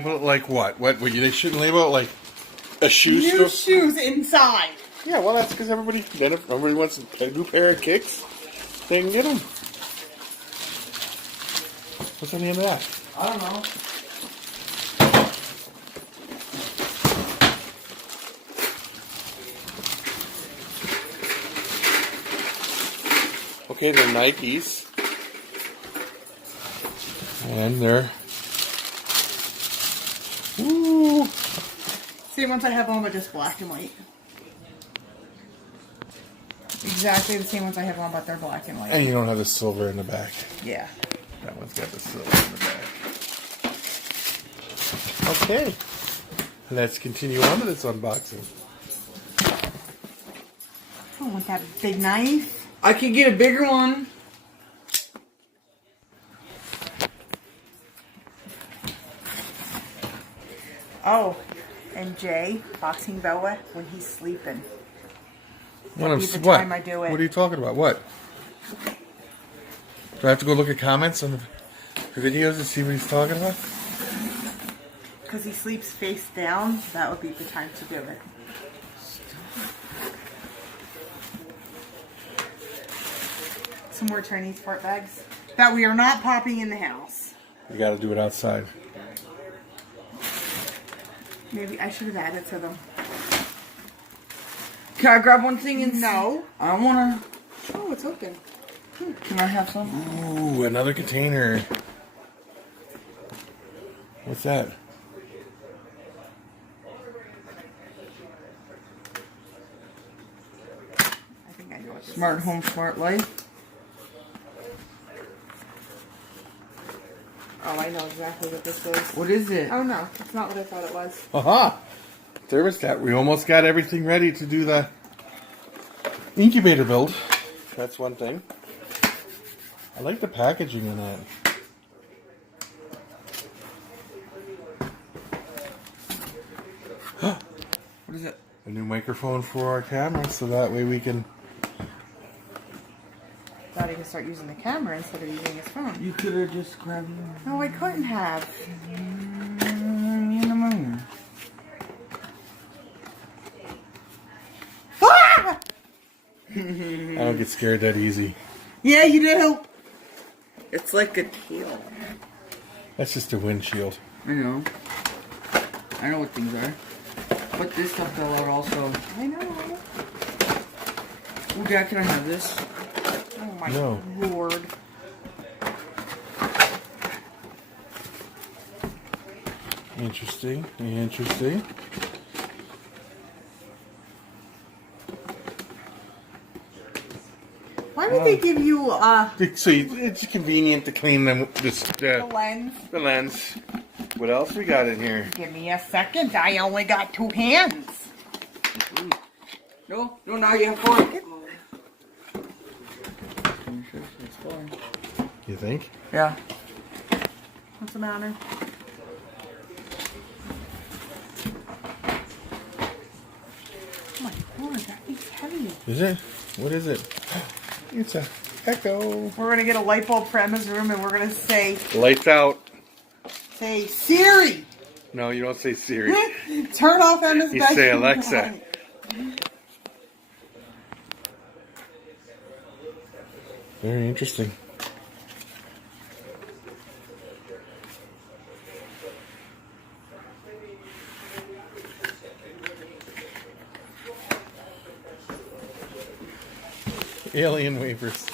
Label it like what? They shouldn't label it like a shoe store? New shoes inside. Yeah, well, that's because everybody wants a new pair of kicks. They can get them. What's on the end of that? I don't know. Okay, they're Nikes. And they're... Ooh. Same ones I have on, but just black and white. Exactly the same ones I have on, but they're black and white. And you don't have the silver in the back. Yeah. That one's got the silver in the back. Okay. Let's continue on with this unboxing. I don't want that big knife. I could get a bigger one. Oh, and Jay, boxing Boa when he's sleeping. What? Be the time I do it. What are you talking about? What? Do I have to go look at comments on the videos to see what he's talking about? Because he sleeps face down, that would be the time to do it. Some more Chinese part bags that we are not popping in the house. You got to do it outside. Maybe I should have added to them. Can I grab one thing and No. I don't wanna. Oh, it's open. Can I have some? Ooh, another container. What's that? I think I know what this Smart is. home, smart life. Oh, I know exactly what this is. What is it? Oh no, it's not what I thought it was. Aha! Thermostat. We almost got everything ready to do the incubator build. That's one thing. I like the packaging in that. What is it? A new microphone for our camera, so that way we can... Thought he could start using the camera instead of using his phone. You could have just grabbed one. No, I couldn't have. In the moon. Ah! I don't get scared that easy. Yeah, you do. It's like a tail. That's just a windshield. I know. I know what things are. But this stuff fell out also. I know. Oh, Dad, can I have this? Oh my No. lord. Interesting. Interesting. Why did they give you So it's convenient to clean them. the lens? The lens. What else we got in here? Give me a second. I only got 2 hands. No, now you have 4. It's fine. You think? Yeah. What's the matter? Oh my lord, that thing's heavy. Is it? What is it? It's a Echo. We're gonna get a light bulb for Emma's room, and we're gonna say Lights out. Siri. No, you don't say Siri. Turn off Emma's You bedroom say Alexa. light. Very interesting. Alien wafers.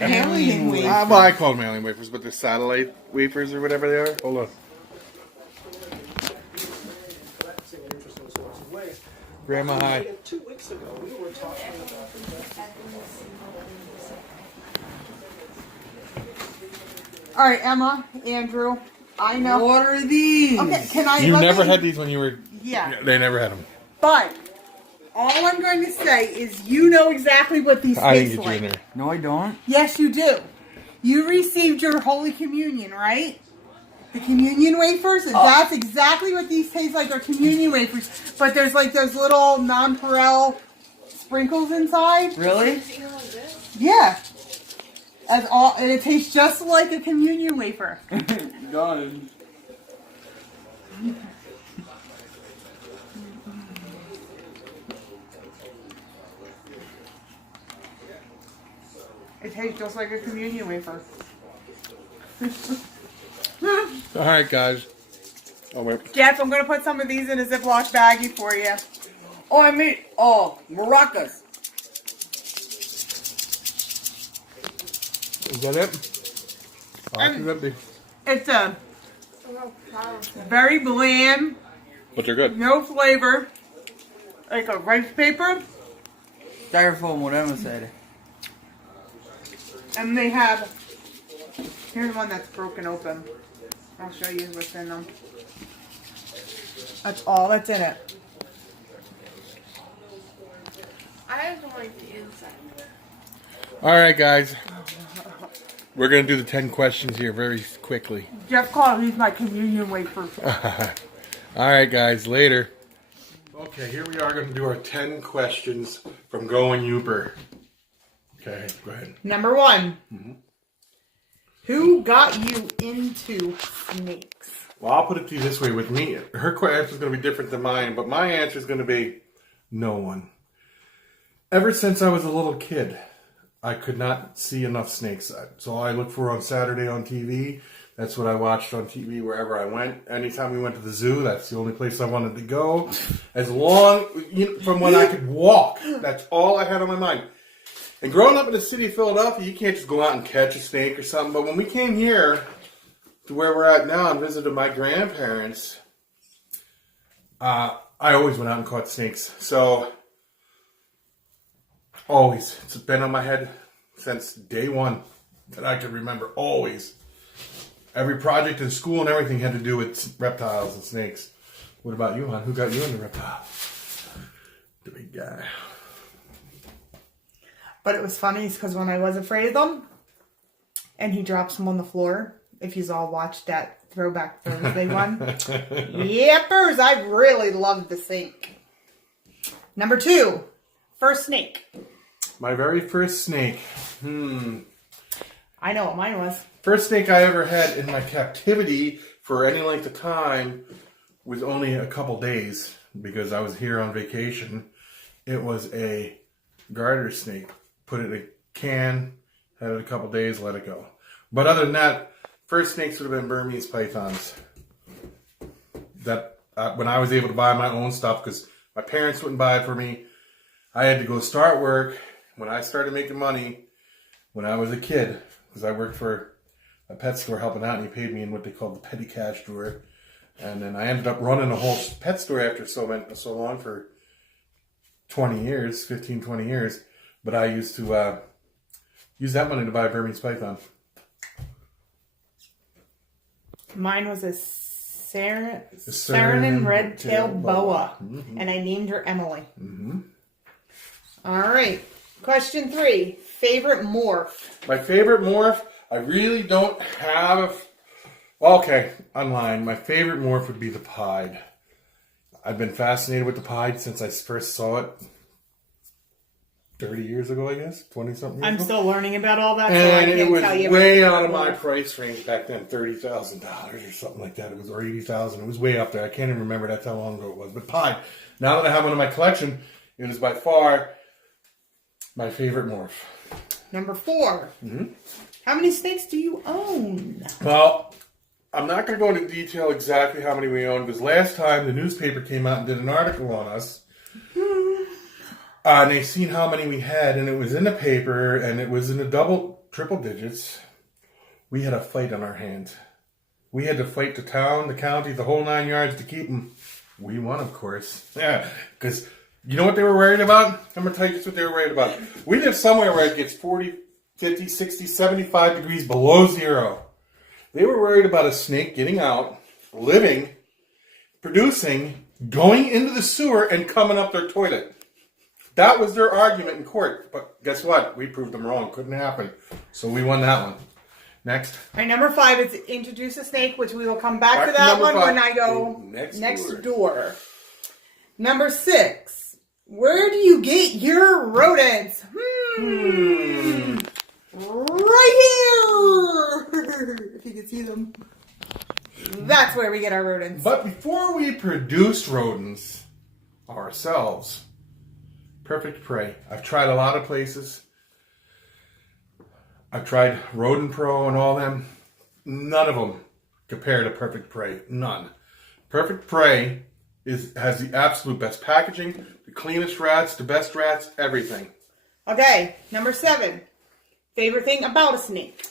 Alien wafers. Well, I call them alien wafers, but they're satellite wafers or whatever they are. Hold on. Grandma, hi. 2 weeks ago, we were talking about All right, Emma, Andrew, I know. What are these? Okay, can I? You let never me- had these when you were... Yeah. They never had them. But all I'm going to say is, you know exactly what these I didn't taste get you in like. there. No, I don't. Yes, you do. You received your Holy Communion, right? The communion wafers, and that's exactly what these taste like. They're communion wafers, but there's like those little nonpareil sprinkles inside. Really? Yeah. And it tastes just like a communion wafer. God. tastes just like a communion wafer. All right, guys. Oh, wait. Jeff, I'm going to put some of these in a Ziploc baggie for you. Oh, I made, maracas. Is that it? Box is empty. It's very bland, But they're good. no flavor, like a rice paper. Styrofoam, whatever said. And they have, here's one that's broken open. I'll show you what's in them. That's all that's in it. I just like the inside. All right, guys. We're going to do the 10 questions here very quickly. Jeff calls these my communion wafers. All right, guys. Later. Okay, here we are going to do our 10 questions from Going Uber. Okay, go ahead. Number 1. Who got you into snakes? Well, I'll put it to you this way. With me, her answer is going to be different than mine, but my answer is going to be no one. Ever since I was a little kid, I could not see enough snakes. So I looked for on Saturday on TV. That's what I watched on TV wherever I went. Anytime we went to the zoo, that's the only place I wanted to go. As long, from when I could walk, that's all I had on my mind. And growing up in the city of Philadelphia, you can't just go out and catch a snake or something. But when we came here to where we're at now and visited my grandparents, I always went out and caught snakes. So, always. It's been on my head since day one that I can remember. Always. Every project in school and everything had to do with reptiles and snakes. What about you, hon? Who got you into reptiles? The big guy. But it was funny because when I was afraid of them, and he drops them on the floor, if you've all watched that Throwback Thursday one. Yippers, I really loved the snake. Number 2, first snake. My very first snake. I know what mine was. First snake I ever had in my captivity for any length of time was only a couple days because I was here on vacation. It was a garter snake. Put it in a can, had it a couple days, let it go. But other than that, first snakes would have been Burmese pythons. That when I was able to buy my own stuff because my parents wouldn't buy it for me, I had to go start work. When I started making money, when I was a kid, because I worked for a pet store helping out, and he paid me in what they called the petty cash drawer. And then I ended up running a whole pet store after so long for 20 years, 15, 20 years. But I used to use that money to buy a Burmese python. Mine was a Saranen red-tailed boa. And I named her Emily. All right. Question 3. Favorite morph? My favorite morph, I really don't have... Okay, I'm lying. My favorite morph would be the pied. I've been fascinated with the pied since I first saw it 30 years ago, I guess. 20-something years I'm ago. still learning about all that, so I And can't it was tell you. way out of my price range back then, $30,000 or something like that. It was, or $80,000. It was way up there. I can't even remember. That's how long ago it was. But pied. Now that I have one in my collection, it is by far my favorite morph. Number 4. How many snakes do you own? Well, I'm not going to go into detail exactly how many we own because last time the newspaper came out and did an article on us. And they seen how many we had, and it was in the paper, and it was in the triple digits. We had a fight on our hands. We had to fight the town, the county, the whole 9 yards to keep them. We won, of course. Yeah, because you know what they were worried about? I'm going to tell you just what they were worried about. We live somewhere where it gets 40, 50, 60, 75 degrees below zero. They were worried about a snake getting out, living, producing, going into the sewer, and coming up their toilet. That was their argument in court. But guess what? We proved them wrong. Couldn't happen. So we won that one. Next. All right, number 5 is introduce a snake, which we will come back to to that number one 5. when I go next door. Number 6. Where do you get your rodents? Right here! If you can see them. That's where we get our rodents. But before we produce rodents ourselves, perfect prey. I've tried a lot of places. I've tried Rodent Pro and all them. None of them compare to Perfect Prey. None. Perfect Prey has the absolute best packaging, the cleanest rats, the best rats, everything. Okay, number 7. Favorite thing about a snake?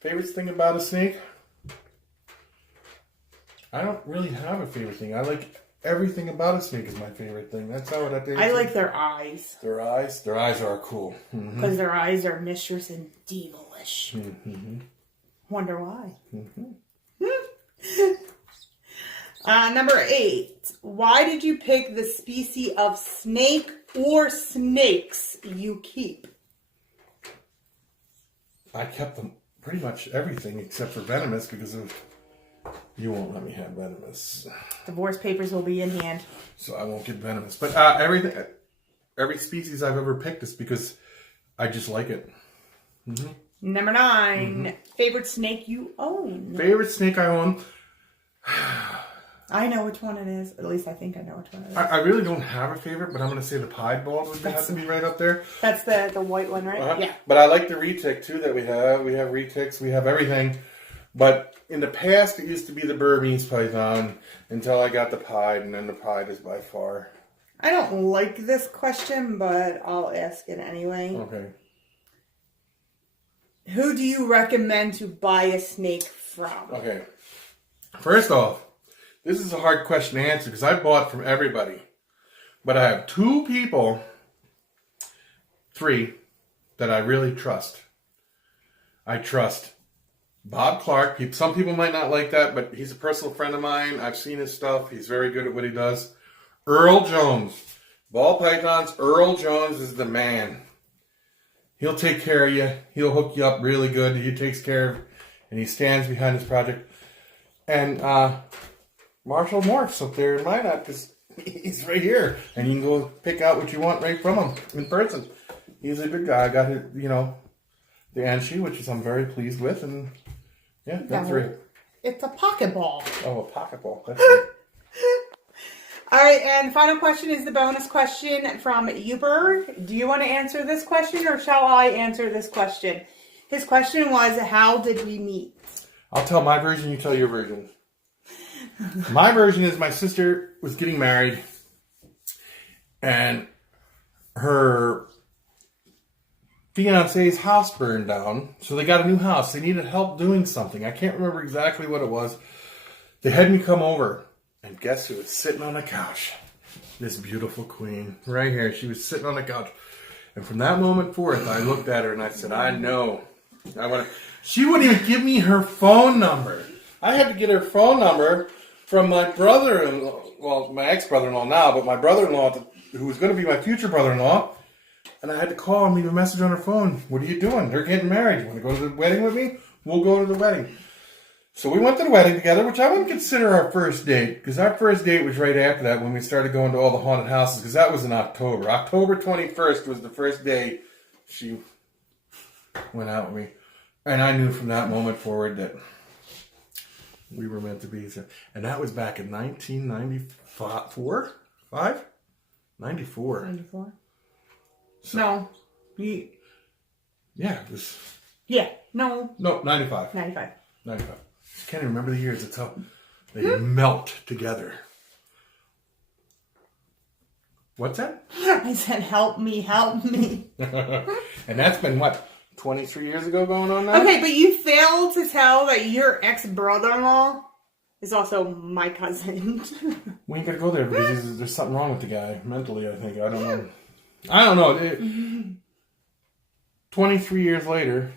Favorite thing about a snake? I don't really have a favorite thing. I like everything about a snake is my favorite thing. That's how it is. I like their eyes. Their eyes? Their eyes are cool. Because their eyes are mischievous and devilish. Wonder why. Number 8. Why did you pick the species of snake or snakes you keep? I kept them pretty much everything except for venomous because of you won't let me have venomous. Divorce papers will be in hand. So I won't get venomous. But every species I've ever picked is because I just like it. Number 9. Favorite snake you own? Favorite snake I own? I know which one it is. At least I think I know which one it is. I really don't have a favorite, but I'm going to say the piebald would have to be right up there. That's the white one, right? Yeah. But I like the retic too that we have. We have retics, we have everything. But in the past, it used to be the Burmese python until I got the pied, and then the pied is by far. I don't like this question, but I'll ask it anyway. Okay. Who do you recommend to buy a snake from? Okay. First off, this is a hard question to answer because I bought from everybody. But I have 2 people, 3, that I really trust. I trust Bob Clark. Some people might not like that, but he's a personal friend of mine. I've seen his stuff. He's very good at what he does. Earl Jones. Ball pythons, Earl Jones is the man. He'll take care of you. He'll hook you up really good. He takes care of, and he stands behind his project. And Marshall Morph's up there in Minot because he's right here. And you can go pick out what you want right from him in person. He's a good guy. I got his, the Anshi, which I'm very pleased with. And yeah, that's right. It's a pocket ball. Oh, a pocket ball. That's right. All right, and the final question is the bonus question from Uber. Do you want to answer this question or shall I answer this question? His question was, how did we meet? I'll tell my version, you tell your version. My version is my sister was getting married and her fiance's house burned down. So they got a new house. They needed help doing something. I can't remember exactly what it was. They had me come over. And guess who was sitting on the couch? This beautiful queen. Right here. She was sitting on the couch. And from that moment forth, I looked at her and I said, I know. She wouldn't even give me her phone number. I had to get her phone number from my brother-in-law. Well, my ex-brother-in-law now, but my brother-in-law, who was going to be my future brother-in-law. And I had to call and leave a message on her phone. What are you doing? They're getting married. You want to go to the wedding with me? We'll go to the wedding. So we went to the wedding together, which I wouldn't consider our first date, because our first date was right after that when we started going to all the haunted houses, because that was in October. October 21st was the first day she went out with me. And I knew from that moment forward that we were meant to be. And that was back in 1994? 5? 94. 94? So, no. Yeah, it was... Yeah, no. No, 95. 95. 95. I can't even remember the years. It's how they melt together. What's that? I said, help me, help me. And that's been, what, 23 years ago going on now? Okay, but you failed to tell that your ex-brother-in-law is also my cousin. We ain't gonna go there because there's something wrong with the guy mentally, I think. I don't know. 23 years later...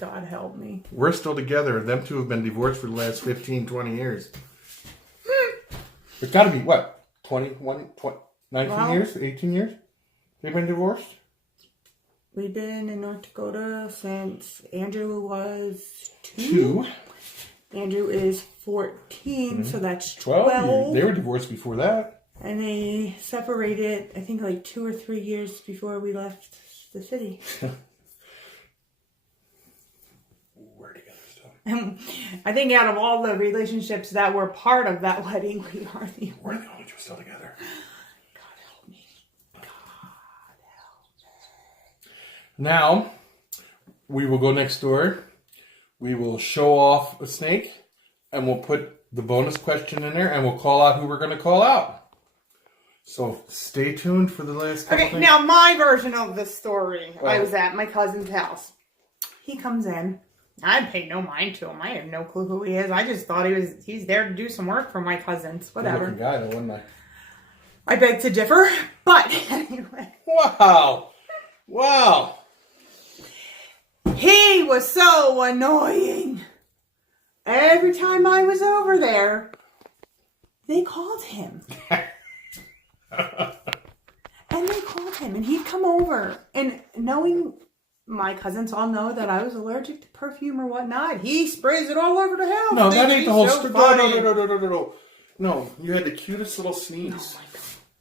God help me. We're still together. Them two have been divorced for the last 15, 20 years. It's got to be, what, 19 years? 18 years? They've been divorced? We've been in North Dakota since Andrew was 2. 2. Andrew is 14, so that's 12. 12. They were divorced before that. And they separated, I think, like 2 or 3 years before we left the city. I think out of all the relationships that were part of that wedding, we're the only two still together. God help me. God help me. Now, we will go next door. We will show off a snake, and we'll put the bonus question in there, and we'll call out who we're going to call out. So stay tuned for the last couple Okay, things. now my version of the story. Oh. I was at my cousin's house. He comes in. I paid no mind to him. I have no clue who he is. I just thought he's there to do some work for my cousins. Whatever. Good-looking guy, though, wasn't I? I beg to differ, but anyway. Wow. Wow. He was so annoying. Every time I was over there, they called him. And they called him, and he'd come over. And knowing my cousins all know that I was allergic to perfume or whatnot, he sprays it all over the house. No, that ain't the whole so story. funny. No. No, you had the cutest little sneeze.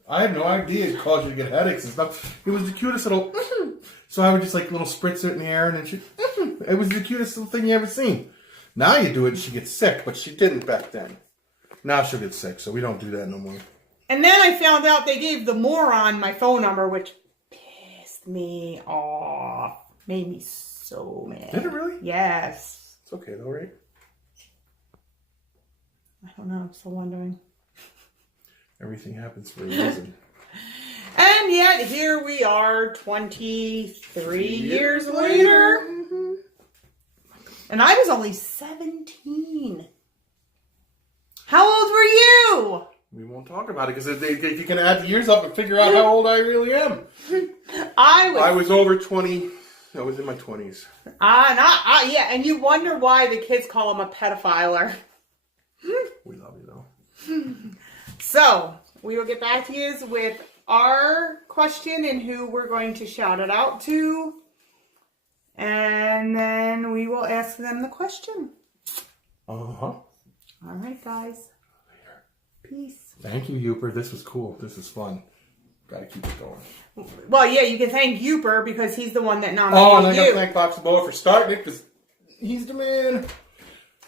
I had no idea it caused you to get headaches and stuff. It was the cutest little... So I would just like little spritz it in the air and then she... It was the cutest little thing you ever seen. Now you do it and she gets sick, but she didn't back then. Now she'll get sick, so we don't do that no more. And then I found out they gave the moron my phone number, which pissed me off. Made me so mad. Did it really? Yes. It's okay though, right? I don't know. I'm still wondering. Everything happens for a reason. And yet, here we are 23 years later. Mm-hmm. And I was only 17. How old were you? We won't talk about it because you can add the years up and figure out how old I really am. I was over 20. I was in my 20s. Yeah, and you wonder why the kids call him a pedophiler. We love you though. So, we will get back to you with our question and who we're going to shout it out to. And then we will ask them the question. Uh-huh. All right, guys. Peace. Thank you, Youper. This was cool. This is fun. Gotta keep it going. Well, yeah, you can thank Youper because he's the one that nominated Oh, and I you. gotta thank Box Boa for starting it because he's the man.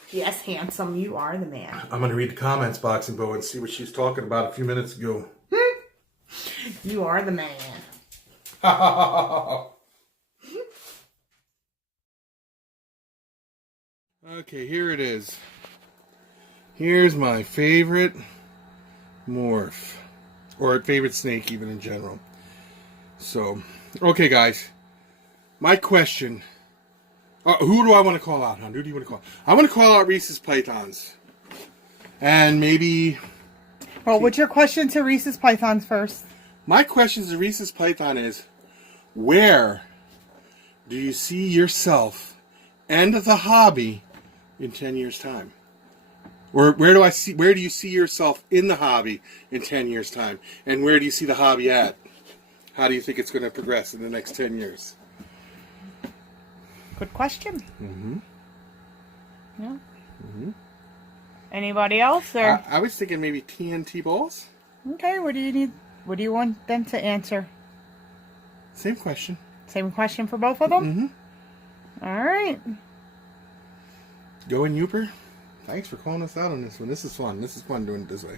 Yes, handsome, you are the man. I'm gonna read the comments, Boxing Boa, and see what she's talking about a few minutes ago. You are the man. Okay, here it is. Here's my favorite morph. Or favorite snake, even in general. So, okay, guys. My question. Who do I want to call out, hon? Who do you want to call? I want to call out Reese's Pythons. And maybe... Well, what's your question to Reese's Pythons first? My question to Reese's Python is, where do you see yourself end the hobby in 10 years' time? Or where do you see yourself in the hobby in 10 years' time? And where do you see the hobby at? How do you think it's going to progress in the next 10 years? Good question. Mm-hmm. Yeah. Mm-hmm. Anybody else? Or I was thinking maybe TNT balls. okay, what do you need? What do you want them to answer? Same question. Same question for both of them? Mm-hmm. All right. Go in, Youper. Thanks for calling us out on this one. This is fun. This is fun doing it this way.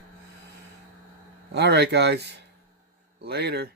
All right, guys. Later.